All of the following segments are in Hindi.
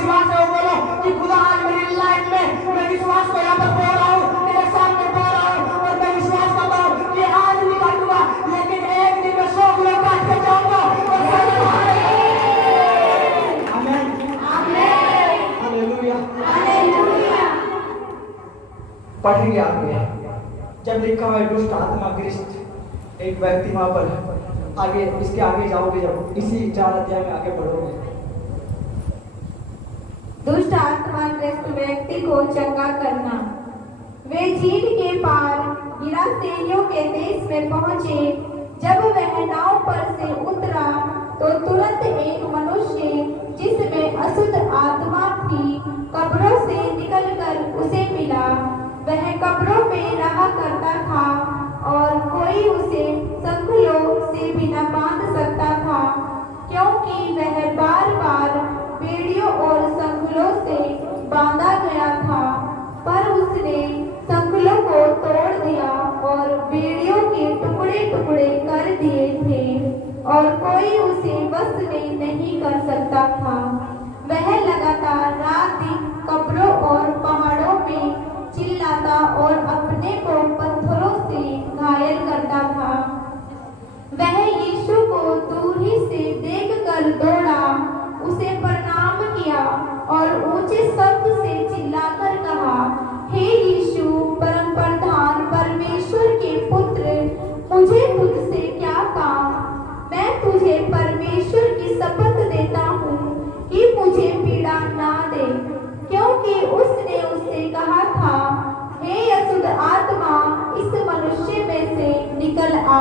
विश्वास है वो बोलो कि खुदा आज मेरी लाइफ में मैं विश्वास को यहाँ पर बोल रहा हूँ, तेरे सामने बोल रहा हूँ और मैं विश्वास करता हूँ कि आज निकल दूंगा, लेकिन एक दिन में 100 किलो काट के जाऊंगा। पढ़ेंगे आगे जब लिखा हुआ है दुष्ट आत्मा ग्रस्त एक व्यक्ति वहां पर आगे, इसके आगे जाओगे जब इसी 4 अध्याय में आगे बढ़ोगे। दुष्ट आत्मा ग्रस्त व्यक्ति को चंगा करना। वे झील के पार गिरासेनियों के देश में पहुंचे। जब वह नाव पर से उतरा तो तुरंत एक मनुष्य जिसमें अशुद्ध आत्मा थी कब्रों से निकलकर उसे मिला। वह कब्रों में रहा करता था और कोई उसे संगलों से भी न बांध सकता था, क्योंकि वह बार बार बेड़ियों और संगलों से बांधा गया था। पर उसने संगलों को तोड़ दिया और बेड़ियों के टुकड़े टुकड़े कर दिए थे और कोई उसे वश में नहीं कर सकता था। वह लगातार रात दिन कब्रों और पहाड़ों में चिल्लाता और अपने को पत्थरों से घायल करता था। वह यीशु को दूर ही से देखकर दौड़ा, उसे प्रणाम किया और ऊंचे शब्द से चिल्लाकर कहा, हे यीशु परम प्रधान परमेश्वर के पुत्र, मुझे तुझसे क्या काम? मैं तुझे परमेश्वर की शपथ देता हूँ कि मुझे पीड़ा ना दे, क्योंकि उसने उससे कहा था, हे अशुद्ध आत्मा इस मनुष्य में से निकल आ।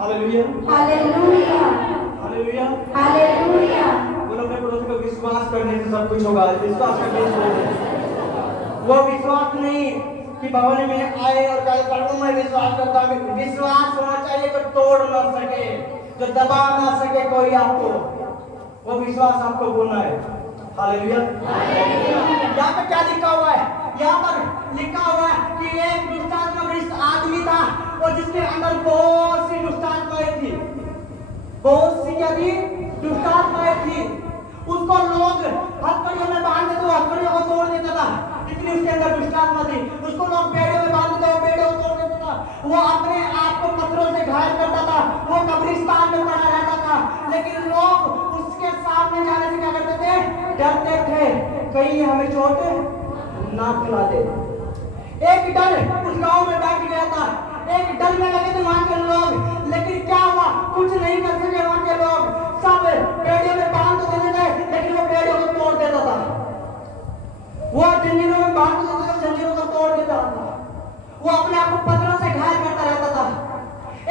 Hallelujah hallelujah hallelujah hallelujah. बोलो अपने पड़ोसी को विश्वास करने से सब कुछ होगा। विश्वास करने से वो विश्वास नहीं कि बाबा ने मैं आए और कल पढ़ूं मैं विश्वास करता हूं। विश्वास होना चाहिए जो तोड़ ना सके, जो दबा ना सके कोई आपको, वो विश्वास आपको बोलना है। हालेलुया। यहाँ पे क्या लिखा हुआ है? यहाँ पर लिखा हुआ है कि एक दुष्टात्माग्रस्त आदमी था और जिसके अंदर बहुत सी दुष्टात्माएं थी, बहुत सी क्या थी? दुष्टात्माएं थी। उसको लोग हथकड़ियों में बांध देते, हथकड़ियों को तोड़ देता था, इतनी उसके अंदर दुष्टात्मा थी। उसको लोग बेड़ियों में बांध देते, बेड़ियों को तोड़ देता था। वो अपने आप को पत्थरों से घायल करता था, वो कब्रिस्तान में पड़ा रहता था। लेकिन लोग उसके सामने जाने से क्या करते थे? डरते थे, कहीं हमें चोट ना खिला दे। एक डर उस गांव में बैठ गया था, एक डर में लगे थे वहां के लोग। लेकिन क्या हुआ? कुछ नहीं कर सके वहां के लोग। सब बेड़ियों में बांध तो देते थे, लेकिन वो बेड़ियों को तोड़ देता था। वो जंजीरों में बांध देते थे, जंजीरों को तोड़ देता था। वो अपने आप को पत्थरों से घायल करता रहता था।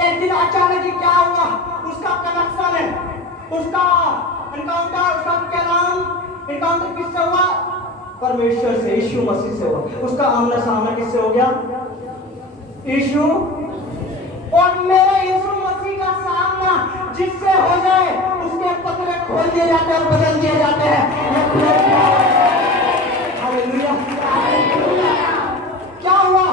एक दिन अचानक ही क्या हुआ? उसका कनेक्शन है, उसका एनकाउंटर, उसका क्या नाम एनकाउंटर किससे हुआ? परमेश्वर से, यीशु मसीह से हुआ। उसका आमना सामना किससे हो गया? यीशु और मेरे यीशु मसीह का सामना जिससे हो जाए, उसके पत्रे खोल दिए जाते हैं और बदल दिए जाते हैं। हालेलुया। क्या हुआ?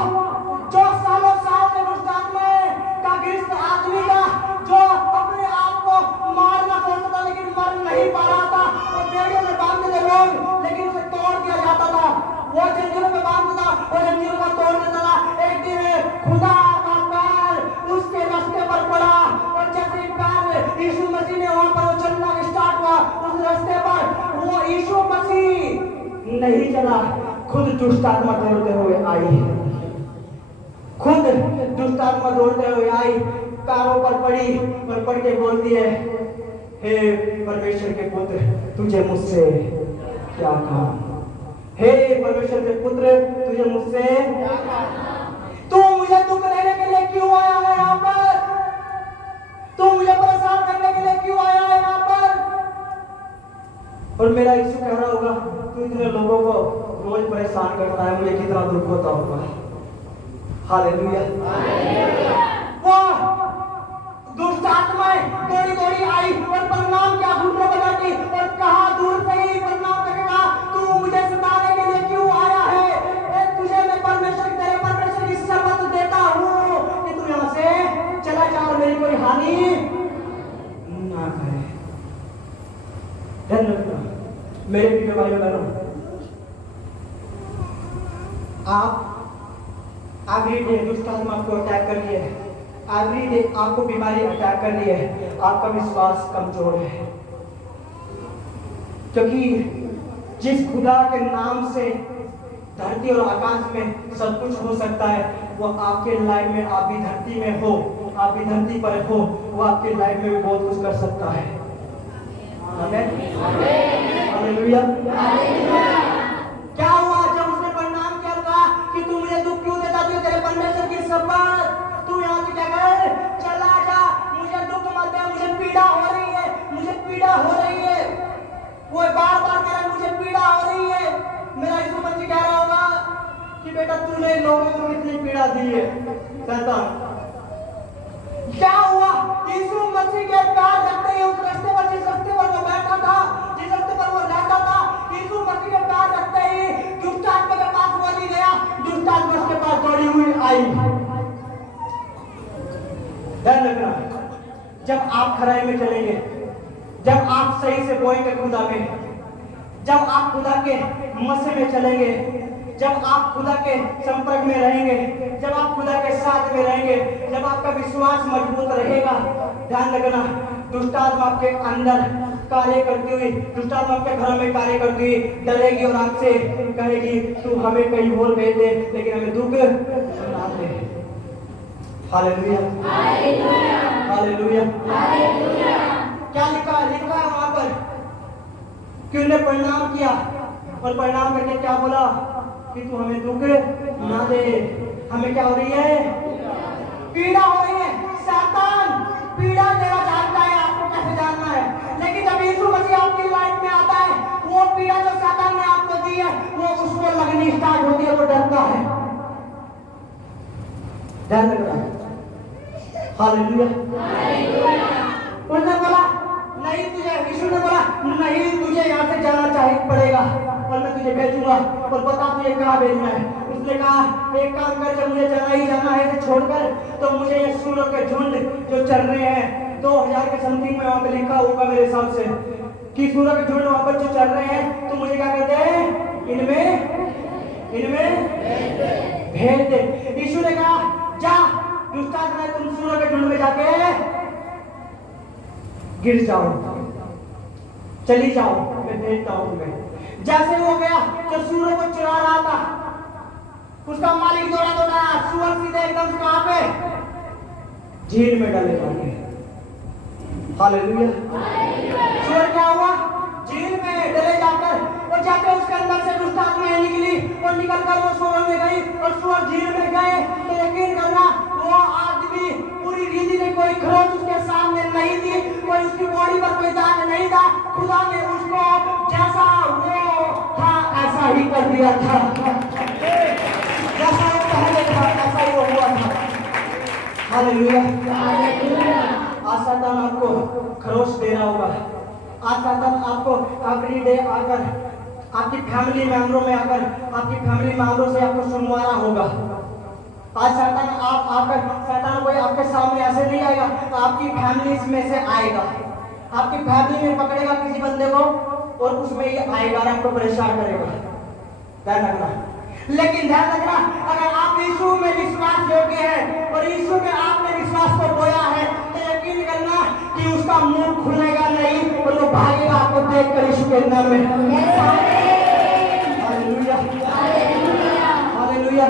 जो सालों साल के दुष्टात्माएं का ग्रस्त आदमी का, जो अपने आप को मारना चाहता था लेकिन मर नहीं पा रहा था, और बेड़ियों में बांधते थे लोग, लेकिन उसे तोड़ दिया जाता था। वो जंजीरों में बांधता था, वो जंजीरों को तोड़ देता था। एक दिन खुदा का पैर उसके रास्ते पर पड़ा और जैसे ही पैर यीशु मसीह ने वहां पर चलना स्टार्ट हुआ उस रास्ते पर, वो यीशु मसीह नहीं चला, खुद दुष्टात्मा दौड़ते हुए आई। खुद दुष्टात्मा दौड़ते हुए आई, पैरों पर पड़ी और पड़ के बोलती है, हे परमेश्वर के पुत्र, तुझे मुझसे क्या काम? हे परमेश्वर के पुत्र, तुझे मुझसे क्या काम? तू मुझे दुख देने के लिए क्यों आया है यहाँ पर? तू मुझे परेशान करने के लिए क्यों आया है यहाँ पर? और मेरा यीशु कह रहा होगा, तू इतने लोगों को रोज परेशान करता है, मुझे कितना दुख होता होगा। हालेलुया। वो दुष्ट आत्माएं दौड़ी दौड़ी आई और प्रणाम किया, घुटनों पर बैठी और कहा, दूर से ही प्रणाम करके कहा, तू मुझे सताने के लिए क्यों आया है? तुझे मैं तेरे परमेश्वर की शपथ देता हूँ कि तू यहाँ से चला जा और मेरी कोई हानि ना करे। मेरे प्रिय भाइयों बहनों, आप एवरी डे दुष्ट आत्मा आपको अटैक कर रही है, एवरी डे आपको बीमारी अटैक कर रही है, आपका विश्वास कमजोर है। क्योंकि जिस खुदा के नाम से धरती और आकाश में सब कुछ हो सकता है, वो आपके लाइफ में, आप भी धरती में हो, आप भी धरती पर हो, वो आपके लाइफ में भी बहुत कुछ कर सकता है। आमीन, हालेलुया। क्या हुआ जब उसने परिणाम क्या कहा कि तू मुझे दुख क्यों देता, तू तेरे परमेश्वर की शपथ, तू यहाँ से क्या कर, चला जा, मुझे दुख मत दे, मुझे पीड़ा हो रही है, मुझे पीड़ा हो रही है। वो बार बार कह रहा है मुझे पीड़ा हो रही है। मेरा यीशु मसीह कह रहा होगा कि बेटा तूने लोगों को इतनी पीड़ा दी है शैतान। क्या हुआ, यीशु मसीह के पैर रखते ही उस रास्ते पर, जिस रास्ते पर वो बैठा था, जिस रास्ते पर वो रहता था, यीशु मसीह के पैर रखते ही दुष्ट आत्मा के पास वो नहीं गया, दुष्ट आत्मा उसके पास दौड़ी हुई आई। ध्यान रखना, जब आप खराई में चलेंगे, जब आप सही से बोएंगे खुदा में, जब आप खुदा के मसे में चलेंगे, जब आप खुदा के संपर्क में रहेंगे, जब आप खुदा के साथ में रहेंगे, जब आपका विश्वास मजबूत रहेगा, ध्यान रखना, दुष्ट आत्मा आपके अंदर कार्य करती हुई, दुष्ट आत्मा आपके घर में कार्य करती हुई डरेगी और आपसे कहेगी तू हमें कहीं और भेज दे, लेकिन हमें दुख ना दे। Hallelujah, hallelujah. क्या लिखा है वहां पर कि उन्हें प्रणाम किया और प्रणाम करके क्या बोला कि तू हमें दुख ना दे। हमें क्या हो रही है, पीड़ा हो रही है। शैतान पीड़ा देना जानता है, आपको कैसे जानना है, लेकिन जब यीशु मसीह आपकी लाइफ में आता है, वो पीड़ा जो शैतान ने आपको दी है वो उसको लगनी स्टार्ट होती है, वो डरता है। ध्यान रखना, हालेलुया। उसने बोला नहीं तुझे, यीशु ने बोला नहीं तुझे यहाँ से जाना चाहिए पड़ेगा और मैं तुझे भेजूंगा, और बता तुझे कहाँ भेजना है। उसने कहा एक काम कर, जब मुझे जाना ही जाना है इसे छोड़कर, तो मुझे ये सूरों के झुंड जो चल रहे हैं 2000 के समथिंग में वहां पे लिखा होगा मेरे हिसाब से कि सूरों के झुंड वहां पर जो चल रहे हैं, तो मुझे क्या कहते हैं, इनमें भेज दे। यीशु ने कहा जा दुष्ट आत्मा, तुम सूरों के झुंड में जाके गिर जाओ, चली जाओ, मैं भेजता हूं तुम्हें। जैसे वो गया, जो सूअर को चुरा रहा था, उसका मालिक दौड़ा दौड़ा, सूअर सीधे एकदम कहां पे, झील में डाले जाके। हालेलुया। सूअर क्या हुआ, झील में डले जाकर, और जाके उसके अंदर से दुष्ट आत्माएं निकली और निकलकर वो सूअर में गई और सूअर झील में गए। तो यकीन करना वो आदमी पूरी रीति से, कोई खरोच उसके सामने नहीं थी, कोई उसकी बॉडी पर कोई दाग नहीं था, खुदा ने उसको जैसा वो था ऐसा ही कर दिया था, जैसा वो पहले था ऐसा ही वो हुआ था। हालेलुया। आज शैतान आपको खरोच दे रहा होगा, आज शैतान आपको एवरी डे आकर आपकी फैमिली मेंबरों में आकर आपकी फैमिली मेंबरों से आपको सुनवा रहा होगा। आज शैतान आप आकर, शैतान कोई आपके सामने ऐसे नहीं आएगा, तो आपकी फैमिली में से आएगा, आपकी फैमिली में पकड़ेगा किसी बंदे को और उसमें ये आएगा और आपको परेशान करेगा। ध्यान रखना, लेकिन ध्यान रखना, अगर आप यीशु में विश्वास योग्य है और यीशु में आपने विश्वास को बोया है, तो यकीन करना कि उसका मुंह खुलेगा नहीं और वो भागेगा आपको देखकर यीशु के नाम में। Hallelujah, hallelujah.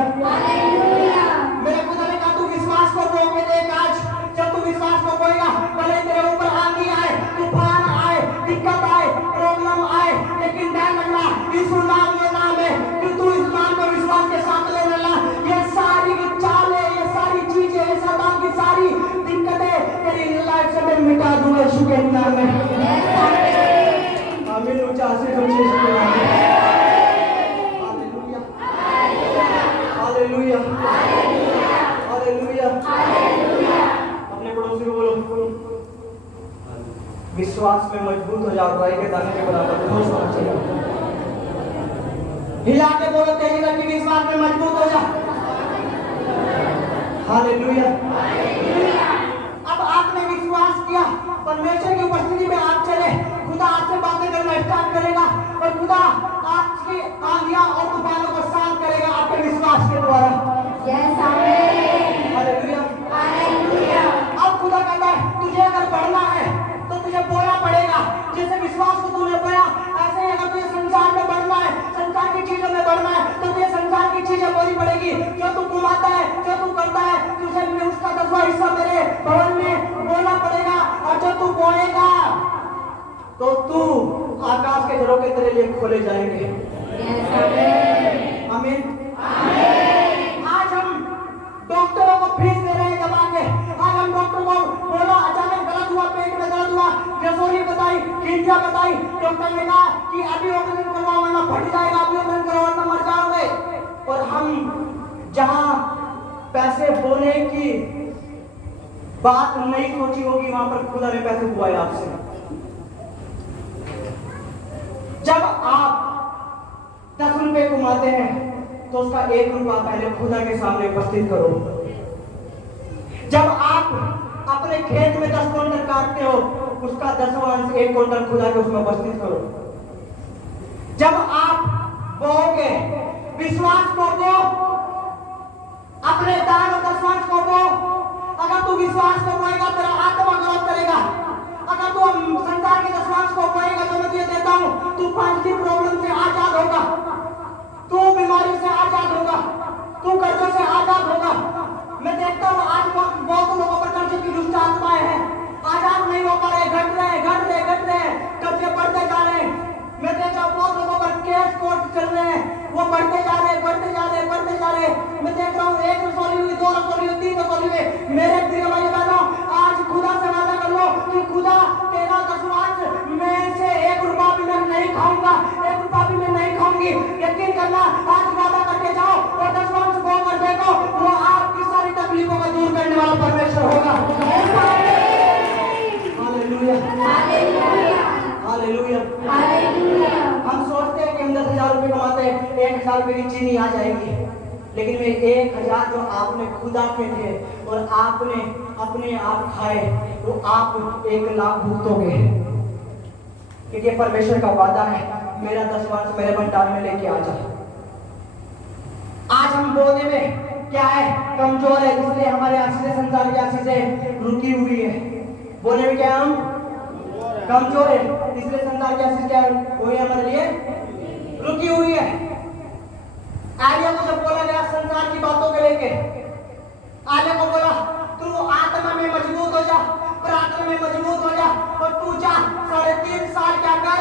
मेरे खुदा ने कहा तू विश्वास को बो के देख। आज जब तू विश्वास को बोएगा, भले तेरे ऊपर आंधी आए, तूफान आए, दिक्कत आए, प्रॉब्लम आए, लेकिन ध्यान रखना यीशु नाम ये नाम है कि तू इस नाम को विश्वास के साथ ले लेना। ये सारी चालें, ये सारी चीजें, ये शैतान की सारी दिक्कतें तेरी लाइफ से मैं मिटा दूंगा यीशु के नाम में। आमीन। ऊंचा से हालेलुया, हालेलुया। अपने पड़ोसी को बोलो विश्वास में मजबूत हो जाओ, राई के दाने के बराबर खुश होना चाहिए। हिला के बोलो तेजी करके विश्वास में मजबूत हो जा। हालेलुया। अब आपने विश्वास किया, परमेश्वर की उपस्थिति में आप चले, खुदा आपसे बातें करना स्टार्ट करेगा और खुदा आपकी आंधियां और तूफानों को शांत करेगा आपके विश्वास के द्वारा। यस आमीन। हालेलुया। हालेलुया। अब खुदा कहता है तुझे अगर बढ़ना है तो तुझे बोलना पड़ेगा। जैसे विश्वास को तूने बोला, ऐसे ही अगर तुझे संसार में बढ़ना है, संसार की चीजों में बढ़ना है, तो तुझे संसार की चीजें बोलनी पड़ेगी। जो तू कमाता है, जो तू करता है, तुझे उसका 10वां हिस्सा मेरे भवन में बोलना पड़ेगा। और जो तू बोलेगा तो तू आकाश के दरों के तेरे लिए खोले जाएंगे। यस आमीन। आमीन। आज हम डॉक्टरों को फीस दे रहे हैं दबा के। आज हम डॉक्टर को बोला अचानक गलत हुआ, पेट में दर्द हुआ, रसोई बताई, खिंचा बताई, डॉक्टर ने कहा कि अभी ऑपरेशन करवाओ वरना फट जाएगा, अभी ऑपरेशन करवाओ वरना मर जाओगे। और हम जहां पैसे बोने की बात नहीं सोची होगी वहां पर खुदा ने पैसे बुआए आपसे। जब आप 10 रुपए कमाते हैं तो उसका 1 रुपया पहले खुदा के सामने उपस्थित करो। जब आप अपने खेत में 10 क्विंटल काटते हो, उसका 10वां अंश 1 क्विंटल खुदा के उसमें उपस्थित करो। जब आप बोओगे, विश्वास को दो, अपने दान और 10वां को दो। अगर तू विश्वास को बोएगा तेरा आत्मा ग्रोथ करेगा। अगर तू संसार के 10वां को बोएगा तो मैं तुझे देता हूं, तू फाइनेंशियल प्रॉब्लम से आजाद होगा, तू बीमारी से आजाद होगा, तू कर्जों से आजाद होगा। मैं देखता हूँ आज बहुत लोगों पर कर्ज की दुष्ट आत्माएं हैं, आजाद नहीं हो पा रहे, घट रहे, कर्जे बढ़ते जा रहे हैं। मैं देखता हूँ बहुत लोगों पर केस कोर्ट चल रहे हैं, वो बढ़ते जा रहे। मैं देख रहा हूँ 1 रसोली हुई, 2 रसोली हुई, 3 रसोली हुई। मेरे प्रिय भाई बहनों, आज खुदा से वादा कर लो कि खुदा तेरा 10वां में से 1 रुपया भी मैं नहीं खाऊंगा, 1 रुपया भी मैं नहीं खाऊंगी। यकीन करना, आज वादा करके जाओ और 10वां को कर देखो, वो आपकी सारी तकलीफों को दूर करने वाला परमेश्वर होगा। Hallelujah, hallelujah, hallelujah. हम सोचते हैं कि हम 10,000 रुपये कमाते हैं, 1,000 रुपये की चीनी आ जाएगी, लेकिन वे 1,000 जो आपने खुदा के थे और आपने अपने आप खाए, वो आप 1,00,000 भुगतोगे। क्योंकि परमेश्वर का वादा है, मेरा 10वां मेरे भंडार में लेके आ जा। आज हम बोलने में क्या है, कमजोर है, इसलिए हमारे आशीष संसार की आशीष रुकी हुई है। बोलने में क्या हम कमजोर है, इसलिए संसार की आशीष क्या है, वो हमारे लिए रुकी हुई है। आलिया को जब बोला गया संसार की बातों के लेके, आलिया को बोला तू आत्मा में मजबूत हो जा, प्रार्थना में मजबूत हो जा, और तू जा 3.5 साल क्या कर,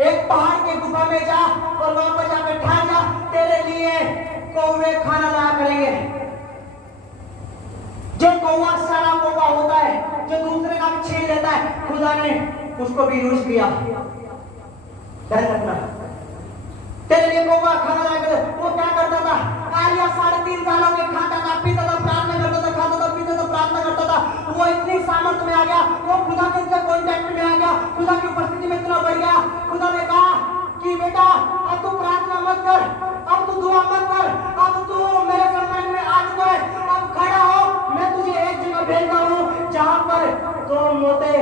एक पहाड़ के गुफा में जा और वहां पर जाकर ठहर जा, तेरे लिए कौवे खाना लाया करेंगे। जो कौवा सारा कौवा होता है, जो दूसरे का भी छीन लेता है, खुदा ने उसको भी यूज किया। ध्यान रखना, तेरे लिए कौवा खाना लाया करे। वो क्या करता था, आलिया 3.5 सालों के खाता था, पीता था, प्रार्थना करता था, खाता था, पीता था, प्रार्थना करता था। वो इतनी सामर्थ में आ गया, वो खुदा के साथ कांटेक्ट में आ गया, खुदा की उपस्थिति में इतना बढ़ गया। खुदा ने कहा कि बेटा अब तू प्रार्थना मत कर, अब तू दुआ मत कर, अब तू मेरे सम्मान में आ चुका है, अब खड़ा हो, मैं तुझे एक जगह भेजता हूँ जहां पर तो मोते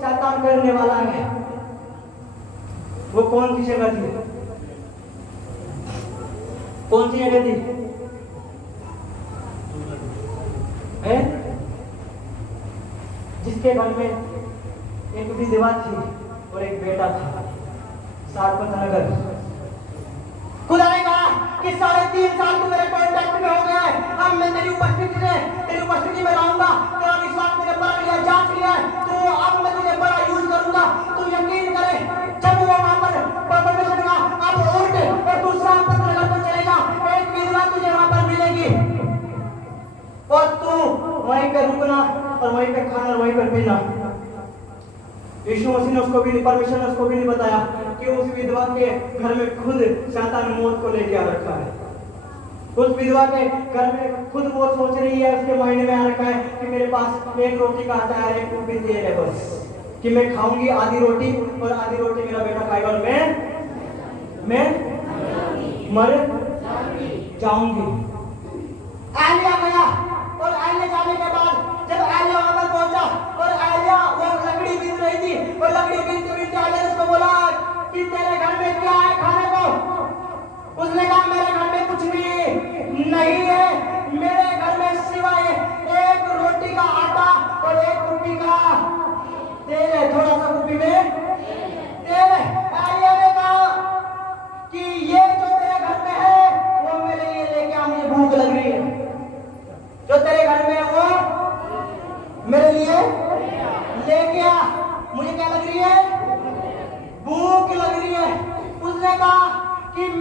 शैतान करने वाला है। वो कौन सी जगह थी, कौन सी जगह थी है? जिसके घर में एक विधवा थी और एक बेटा था, सारपत नगर। खुदा ने कहा कि 3.5 साल तू मेरे कांटेक्ट में हो गया है, अब मैं तेरी उपस्थिति में रहूंगा, तेरा विश्वास मैंने पढ़ लिया, जांच लिया है, तो अब मैं तुझे बड़ा यूज करूंगा। तू यकीन करे, जब वो वहां पर परमेश्वर का अब उठ और तू सारपत नगर पर चलेगा, एक विधवा तुझे वहां पर मिलेगी और तू वहीं पे रुकना और वहीं पे खाना और वहीं पे पीना। यीशु मसीह ने उसको भी, परमेश्वर ने उसको भी नहीं बताया कि उस विधवा के घर में खुद शैतान मौत को लेके आ रखा है। उस विधवा के घर में खुद वो सोच रही है, उसके मायने में आ रखा है कि मेरे पास 1 रोटी का आटा है, 1 रुपये तेल है बस, कि मैं खाऊंगी आधी रोटी और आधी रोटी मेरा बेटा खाएगा और मैं मर जाऊंगी। एलिया गया और एलिया जाने के बाद जब एलिया वहां पर पहुंचा और एलिया वो लकड़ी बीन रही थी और लकड़ी बीनते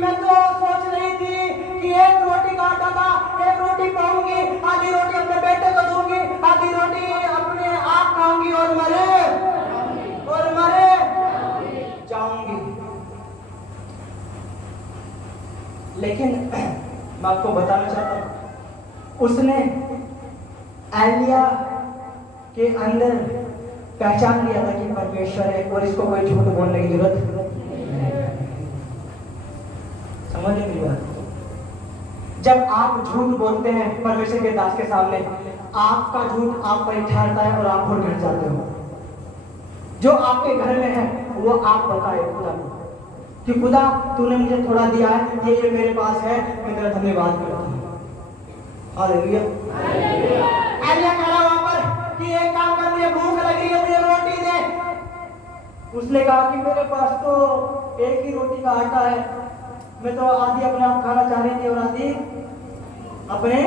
मैं तो सोच रही थी कि एक रोटी का आटा था, एक रोटी पाऊंगी, आधी रोटी अपने बेटे को दूंगी, आधी रोटी अपने आप खाऊंगी और मरे जाऊंगी। लेकिन मैं आपको बताना चाहता हूं, उसने एलिया के अंदर पहचान लिया था कि परमेश्वर है और इसको कोई झूठ बोलने की जरूरत समझ नहीं बात। जब आप झूठ बोलते हैं परमेश्वर के दास के सामने, आपका झूठ आप पर ठहरता है और आप भूल जाते हो। जो आपके घर में है वो आप बताए खुदा को कि खुदा तूने मुझे थोड़ा दिया है, ये मेरे पास है, मैं तेरा धन्यवाद करता हूँ। हालेलुया। एलिया कह रहा वहां पर कि एक काम कर, मुझे भूख लगी है, मुझे रोटी दे। उसने कहा कि मेरे पास तो एक ही रोटी का आटा है, मैं तो आधी अपने आप खाना चाह रही थी और आधी अपने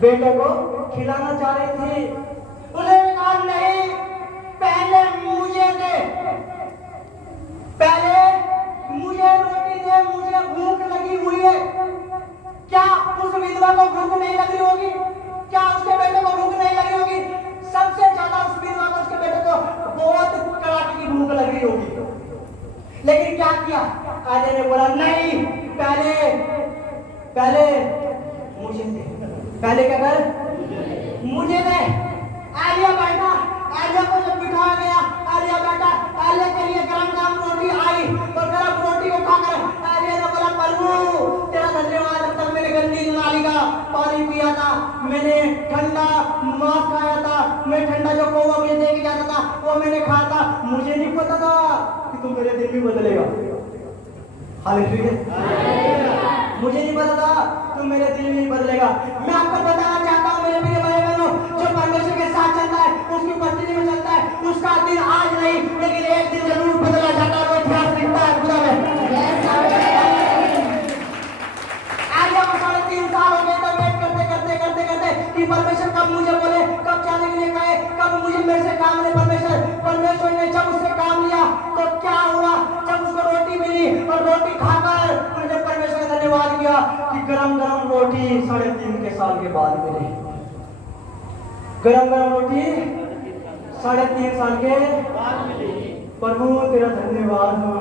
बेटे को खिलाना चाह रही थी। उसने कहा नहीं, पहले मुझे दे, पहले मुझे रोटी दे, मुझे भूख लगी हुई है। क्या उस विधवा को भूख नहीं लगी होगी? क्या उसके बेटे को भूख नहीं लगी होगी? सबसे ज्यादा उस विधवा को उसके बेटे को बहुत कड़ाके की भूख लगी होगी। लेकिन क्या किया? आदि ने बोला नहीं, पहले मुझे दे, पहले क्या कर, मुझे दे। आलिया बैठा, आलिया को जब बिठाया गया, आलिया बैठा, आलिया के लिए गरम रोटी आई और गरम रोटी उठाकर आलिया ने बोला प्रभु तेरा धन्यवाद, अब तक मैंने गंदी नाली का पानी पिया था, मैंने ठंडा मांस खाया था, मैं ठंडा जो कौवा मुझे दे के जाता था वो मैंने खाया था, मुझे नहीं पता था कि तुम मेरे दिल भी बदलेगा। हालेलुया। मुझे नहीं पता था तुम मेरे दिल में बदलेगा। मैं आपको बताना चाहता हूँ मेरे प्रिय भाई बहनों, जो परमेश्वर के साथ चलता है, उसकी उपस्थिति में चलता है, उसका दिन आज नहीं लेकिन एक दिन जरूर बदला जाता है। वो इतिहास लिखता है खुदा में। आलिया को 3.5 साल हो गए तो वेट करते कि परमेश्वर कब मुझे बोले, कब जाने के लिए कहे, कब मुझे मेरे से काम ले। परमेश्वर ने जब उससे काम लिया तो क्या हुआ? जब उसको रोटी मिली और रोटी खाकर उसने परमेश्वर का धन्यवाद किया कि गरम रोटी 3.5 साल के बाद मिली। गरम रोटी 3.5 साल के बाद मिली। प्रभु तेरा धन्यवाद हो,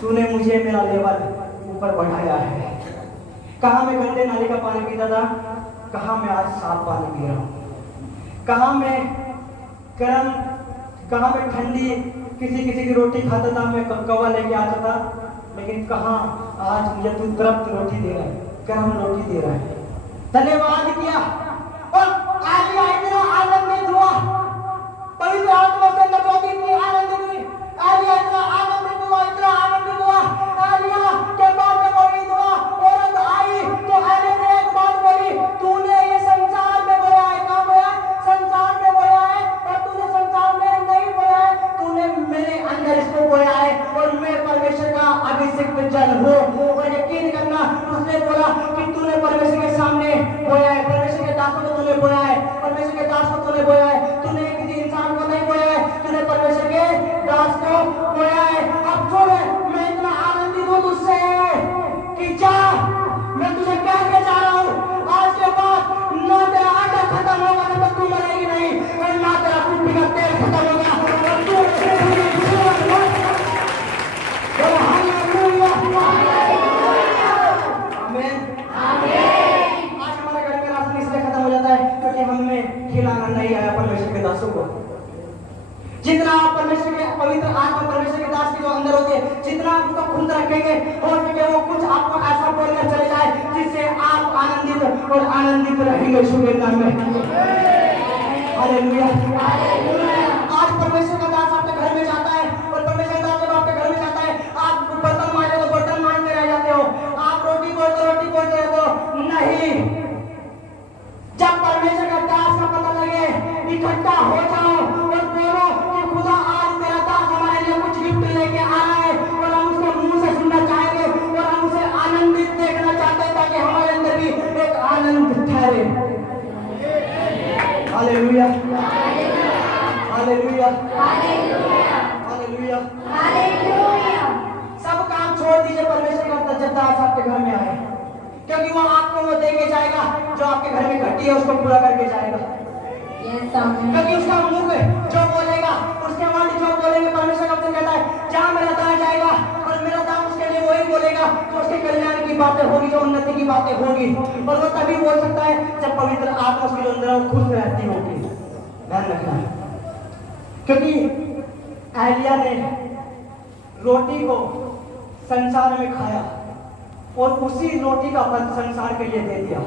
तूने मुझे मेरा लेवल ऊपर बढ़ाया है। कहाँ मैं गंदे नाली का पानी पीता था, कहाँ मैं आज साफ पानी पी रहा हूँ। कहाँ मैं गरम, कहाँ मैं ठंडी किसी की रोटी खाता था, मैं कवा लेके आता था, लेकिन कहाँ आज मुझे तू तृप्त रोटी दे रहा है, गरम रोटी दे रहा है। धन्यवाद किया और आलिया इतना आनंदित हुआ, पवित्र आत्मा से नबूवत इतनी आनंदित हुई, आलिया इतना आनंदित हुआ। आलिया के बाद जब वो विधवा औरत आई तो आलिया ने एक बात बोली, तूने ये संसार में बोया है, कहाँ बोया? संसार में बोया है, और तूने संसार में नहीं बोया है, तूने मेरे अंदर इसको बोया है और मैं परमेश्वर का अभिषिक्त जन हूँ। और यकीन करना, उसने बोला कि तूने परमेश्वर के सामने बोया है, परमेश्वर के दास को तूने बोया है, परमेश्वर के दास को तूने बोया है, तूने किसी इंसान को नहीं बोया है, तूने परमेश्वर के दास को बोया है। अब छोड़, मैं इतना आनंदित हूँ तुझसे कि जा, मैं तुझे कह के जा रहा हूँ, आज के बाद ना तेरा आटा खत्म होगा तब तक तू मरेगी नहीं, और ना तेरा कुट्टी का तेल खत्म होगा और तू आज हमारे घर में राशन इसलिए खत्म हो जाता है क्योंकि हमें खिलाना नहीं आया परमेश्वर के दासों को। जितना आप परमेश्वर के पवित्र आत्मा परमेश्वर के दास के जो अंदर होते हैं, जितना आप उसको खुद रखेंगे, हो सके वो कुछ आपको ऐसा बोलकर चले जाए जिससे आप आनंदित और आनंदित रहेंगे। शुक्रिया में हालेलुया। आज परमेश्वर का दास आपके घर में जाता है और परमेश्वर का दास जब आपके घर में जाता है, आप बर्तन मांजे तो बर्तन मांजते रह जाते हो, आप रोटी बोलते रहते हो, नहीं। जब परमेश्वर का दास का पता लगे, इकट्ठा हो जाओ और बोलो कि खुदा आज मेरा दास हमारे लिए कुछ गिफ्ट लेके आ रहा है और हम उसके मुंह से सुनना चाहेंगे और हम उसे आनंदित देखना चाहते हैं ताकि हमारे अंदर भी एक आनंद ठहरे। हालेलुया। आपके घर में आए, क्योंकि वो आपको वो दे के जाएगा जो आपके घर में घटी है उसको पूरा करके जाएगा। क्योंकि उसका मुख जो बोलेगा, उसके वर्ड जो बोलेंगे, परमेश्वर आपसे कहता है जहाँ मेरा दान जाएगा और मेरा दान उसके लिए वही बोलेगा तो उसके कल्याण की बातें होगी, जो उन्नति की बातें होगी। और वो तभी बोल सकता है जब पवित्र आत्मा उसके अंदर खुश रहती होगी। ध्यान रखना, क्योंकि एलिया ने रोटी को संसार में खाया और उसी रोटी का फल संसार के लिए दे दिया।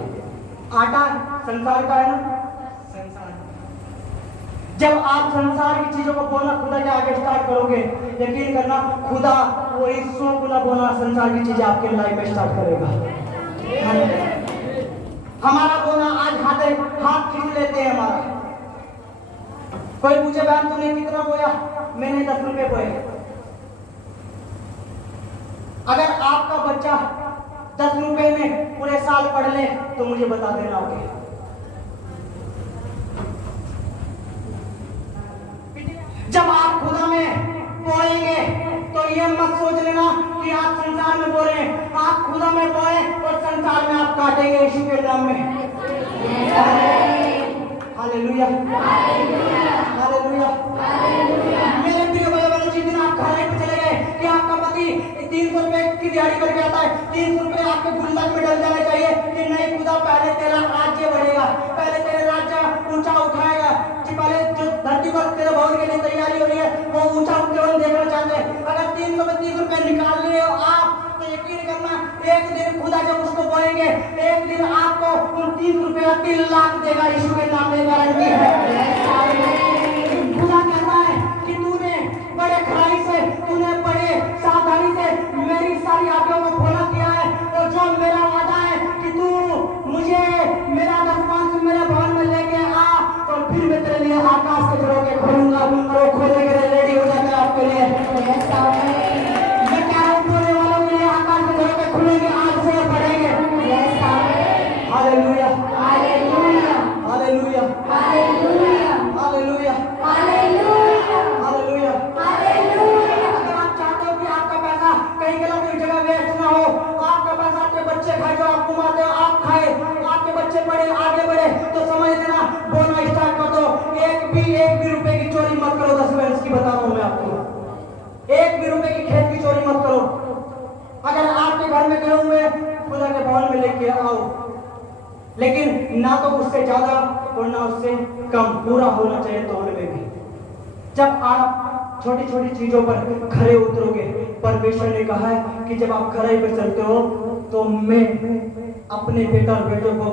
आटा संसार का है ना, संसार। जब आप संसार की चीजों को बोलना खुदा के आगे स्टार्ट करोगे, यकीन करना खुदा वही 100 गुना बोलना संसार की चीजें आपके लाइफ में स्टार्ट करेगा। हमारा बोलना आज हाथ खींच लेते हैं हमारा। कोई पूछे बहन तूने कितना बोया, मैंने 10 रुपए बोए। अगर आपका बच्चा 10 रुपए में पूरे साल पढ़ ले तो मुझे बता देना। ओके, जब आप खुदा में बोएंगे तो ये मत सोच लेना कि आप संसार में बोल रहे हैं। आप खुदा में बोए और संसार में आप काटेंगे यीशु के नाम में। Hallelujah, hallelujah. मेरे प्रिय भाई बहनों, जिस दिन आप घर पे चले गए कि आपका पति 300 रुपए की दिहाड़ी करके आता है, 300 रुपए आपके गुल्लक में डल जाना चाहिए कि नहीं खुदा पहले तेरा राज्य बढ़ेगा, पहले तेरे राज्य ऊंचा उठाएगा, कि पहले जो धरती पर तेरे भवन के लिए तैयारी हो रही है वो ऊंचा उठते हुए देखना चाहते हैं। अगर 300 में 30 रुपए निकाल लिए हो आप, तो यकीन करना एक दिन खुदा जब उसको बोलेंगे, एक दिन आपको उन 30 रुपए का 3 लाख देगा। यीशु के नाम में गारंटी है। खुदा कहता है कि तूने बड़े खराई से, तूने बड़े सावधानी से मेरी सारी आज्ञाओं को फॉलो किया है, और जो मेरा वादा है कि तू मुझे मेरा दसवां मेरे भवन में लेके आ, तो फिर मैं तेरे लिए आकाश के झरोखे खोलूंगा और वो खोलने के लिए रेडी हो जाएगा आपके लिए। मैं कह रहा हूँ बोलने वालों के लिए आकाश के झरोखे खुलेंगे, आज से बढ़ेंगे। Hallelujah, hallelujah, hallelujah, hallelujah, hallelujah, hallelujah, hallelujah. अगर आप चाहते हो कि आपका पैसा कहीं गलत एक जगह वेस्ट ना हो, आपका पैसा आपके बच्चे खाए जो आप कमाते हो आप खाए, आपके बच्चे पढ़े आगे बढ़े, तो समझ लेना बोलना स्टार्ट कर दो। एक भी रुपए की चोरी मत करो। 10 वर्ष की बता रहा हूं मैं आपको, 1 भी रुपए की खेत की चोरी मत करो। अगर आपके घर में गए हुए खुदा के भवन में लेके आओ, लेकिन ना तो उससे ज्यादा और ना उससे कम, पूरा होना चाहिए तोड़ में भी। जब आप छोटी छोटी चीजों पर खरे उतरोगे, परमेश्वर ने कहा है कि जब आप खरे पर चलते हो तो मैं अपने बेटा और बेटों को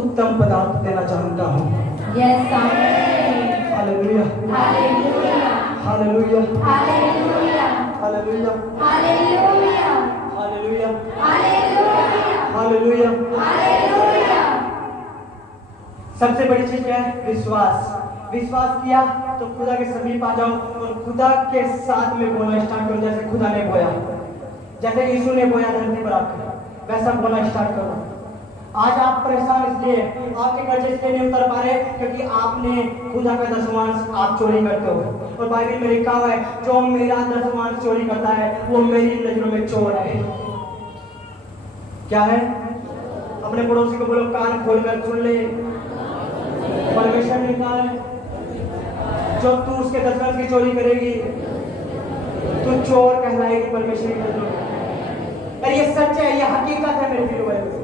उत्तम पदार्थ देना चाहता हूँ। Hallelujah, hallelujah, hallelujah, hallelujah, hallelujah, hallelujah, hallelujah. सबसे बड़ी चीज क्या है? विश्वास। विश्वास किया तो खुदा के समीप आ जाओ और खुदा के साथ में बोलना स्टार्ट करो, जैसे खुदा ने बोया, जैसे यीशु ने बोया धरती पर आकर, वैसा बोलना स्टार्ट करो। आज आप परेशान इसलिए, आपके कर्जे इसलिए नहीं उतर पा रहे क्योंकि आपने खुदा का दसवांश आप चोरी करते हो। और बाइबल में लिखा हुआ है जो मेरा दसवांश चोरी करता है वो मेरी नजरों में चोर है। क्या है? अपने पड़ोसी को बोलो कान खोलकर सुन ले, परमेश्वर ने कहा है जो तू उसके दसवांश की चोरी करेगी तू चोर कहलाएगी परमेश्वर की नजरों में। और ये सच है, ये हकीकत है मेरे प्रिय भाई।